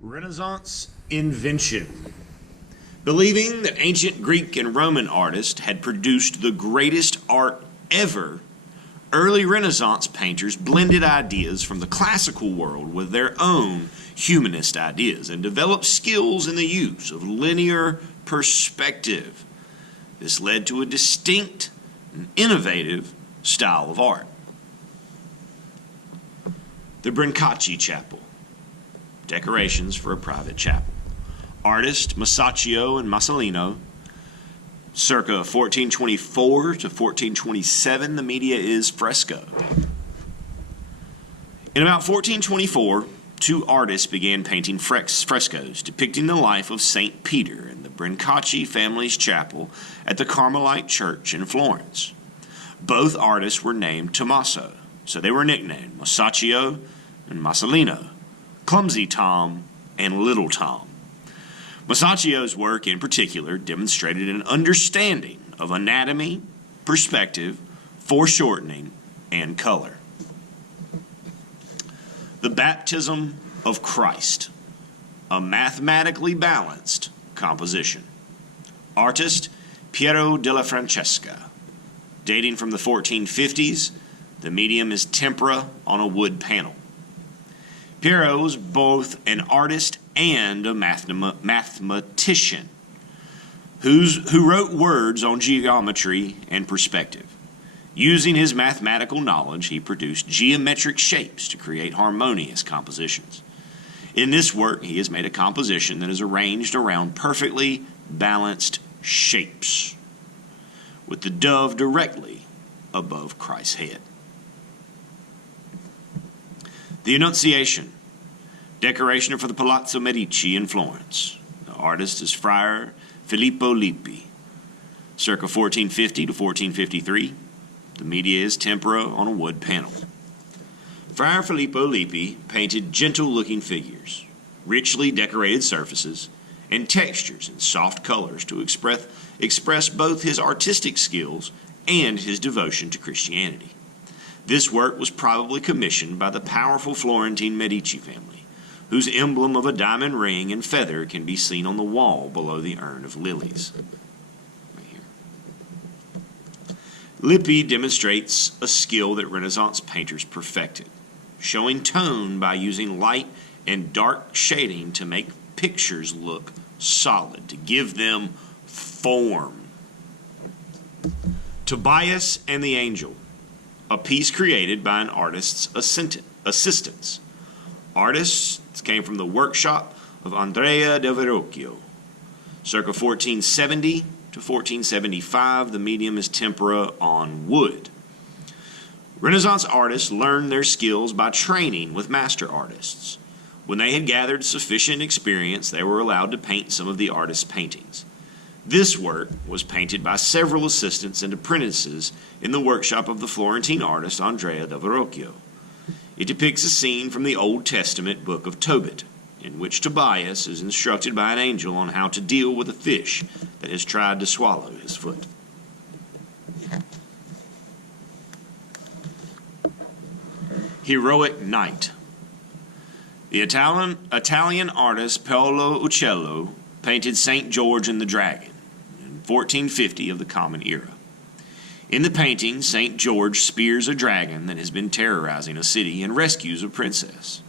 Renaissance invention. Believing that ancient Greek and Roman artists had produced the greatest art ever, early Renaissance painters blended ideas from the classical world with their own humanist ideas and developed skills in the use of linear perspective. This led to a distinct and innovative style of art. The Brancacci Chapel. Decorations for a private chapel. Artist Masaccio and Masolino. Circa 1424 to 1427, the media is fresco. In about 1424, two artists began painting frescoes depicting the life of St. Peter in the Brancacci family's chapel at the Carmelite Church in Florence. Both artists were named Tommaso, so they were nicknamed Masaccio and Masolino, Clumsy Tom and Little Tom. Masaccio's work in particular demonstrated an understanding of anatomy, perspective, foreshortening, and color. The Baptism of Christ, a mathematically balanced composition. Artist Piero della Francesca. Dating from the 1450s, the medium is tempera on a wood panel. Piero was both an artist and a mathematician who wrote words on geometry and perspective. Using his mathematical knowledge, he produced geometric shapes to create harmonious compositions. In this work, he has made a composition that is arranged around perfectly balanced shapes, with the dove directly above Christ's head. The Annunciation. Decoration for the Palazzo Medici in Florence. The artist is Friar Filippo Lippi. Circa 1450 to 1453. The media is tempera on a wood panel. Friar Filippo Lippi painted gentle-looking figures, richly decorated surfaces, and textures in soft colors to express both his artistic skills and his devotion to Christianity. This work was probably commissioned by the powerful Florentine Medici family, whose emblem of a diamond ring and feather can be seen on the wall below the urn of lilies. Right here. Lippi demonstrates a skill that Renaissance painters perfected, showing tone by using light and dark shading to make pictures look solid, to give them form. Tobias and the Angel, a piece created by an artist's assistants. Artists came from the workshop of Andrea del Verrocchio. Circa 1470 to 1475, the medium is tempera on wood. Renaissance artists learned their skills by training with master artists. When they had gathered sufficient experience, they were allowed to paint some of the artist's paintings. This work was painted by several assistants and apprentices in the workshop of the Florentine artist Andrea del Verrocchio. It depicts a scene from the Old Testament book of Tobit, in which Tobias is instructed by an angel on how to deal with a fish that has tried to swallow his foot. Heroic Knight. The Italian artist Paolo Uccello painted St. George and the Dragon in 1450 of the Common Era. In the painting, St. George spears a dragon that has been terrorizing a city and rescues a princess.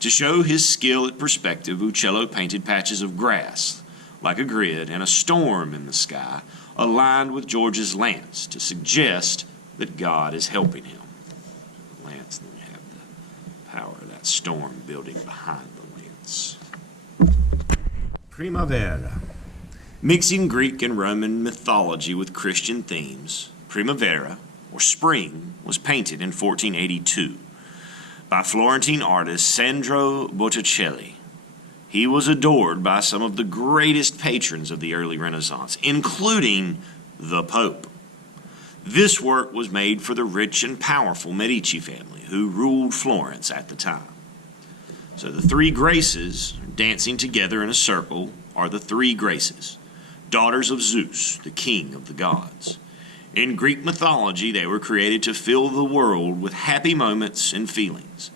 To show his skill at perspective, Uccello painted patches of grass, like a grid, and a storm in the sky, aligned with George's lance, to suggest that God is helping him. Lance, then we have the power of that storm building behind the lance. Primavera. Mixing Greek and Roman mythology with Christian themes, Primavera, or Spring, was painted in 1482 by Florentine artist Sandro Botticelli. He was adored by some of the greatest patrons of the early Renaissance, including the Pope. This work was made for the rich and powerful Medici family who ruled Florence at the time. So the three graces dancing together in a circle are the three graces, daughters of Zeus, the king of the gods. In Greek mythology, they were created to fill the world with happy moments and feelings.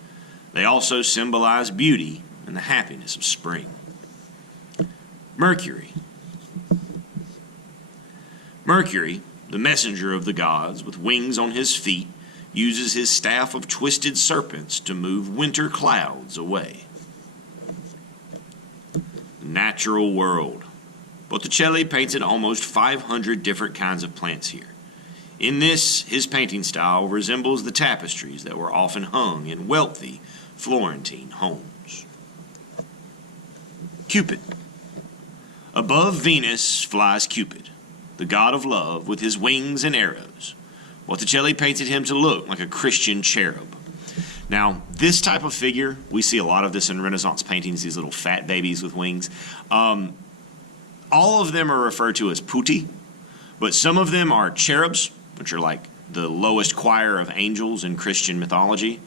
They also symbolize beauty and the happiness of spring. Mercury. Mercury, the messenger of the gods, with wings on his feet, uses his staff of twisted serpents to move winter clouds away. Natural world. Botticelli painted almost 500 different kinds of plants here. In this, his painting style resembles the tapestries that were often hung in wealthy Florentine homes. Cupid. Above Venus flies Cupid, the god of love, with his wings and arrows. Botticelli painted him to look like a Christian cherub. Now, this type of figure, we see a lot of this in Renaissance paintings, these little fat babies with wings. All of them are referred to as putti, but some of them are cherubs, which are like the lowest choir of angels in Christian mythology.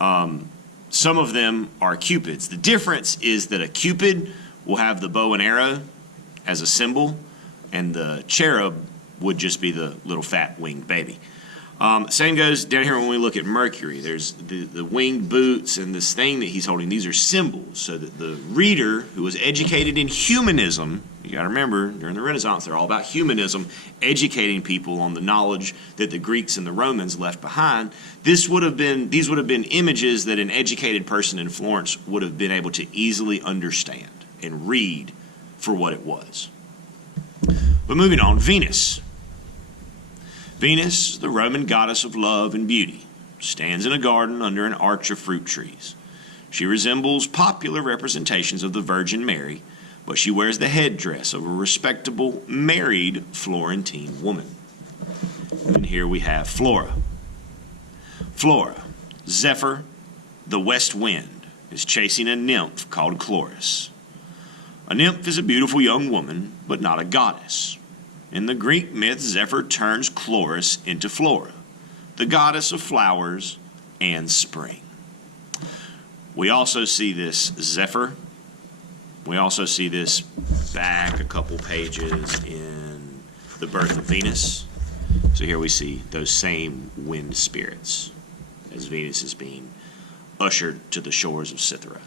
Some of them are cupids. The difference is that a cupid will have the bow and arrow as a symbol, and the cherub would just be the little fat winged baby. Same goes down here when we look at Mercury. There's the winged boots and this thing that he's holding. These are symbols so that the reader who was educated in humanism, you got to remember, during the Renaissance, they're all about humanism, educating people on the knowledge that the Greeks and the Romans left behind. These would have been images that an educated person in Florence would have been able to easily understand and read for what it was. But moving on, Venus. Venus, the Roman goddess of love and beauty, stands in a garden under an arch of fruit trees. She resembles popular representations of the Virgin Mary, but she wears the headdress of a respectable, married Florentine woman. And here we have Flora. Flora, Zephyr, the west wind, is chasing a nymph called Chloris. A nymph is a beautiful young woman, but not a goddess. In the Greek myth, Zephyr turns Chloris into Flora, the goddess of flowers and spring. We also see this Zephyr. We also see this back a couple pages in The Birth of Venus. So here we see those same wind spirits as Venus is being ushered to the shores of Cythera.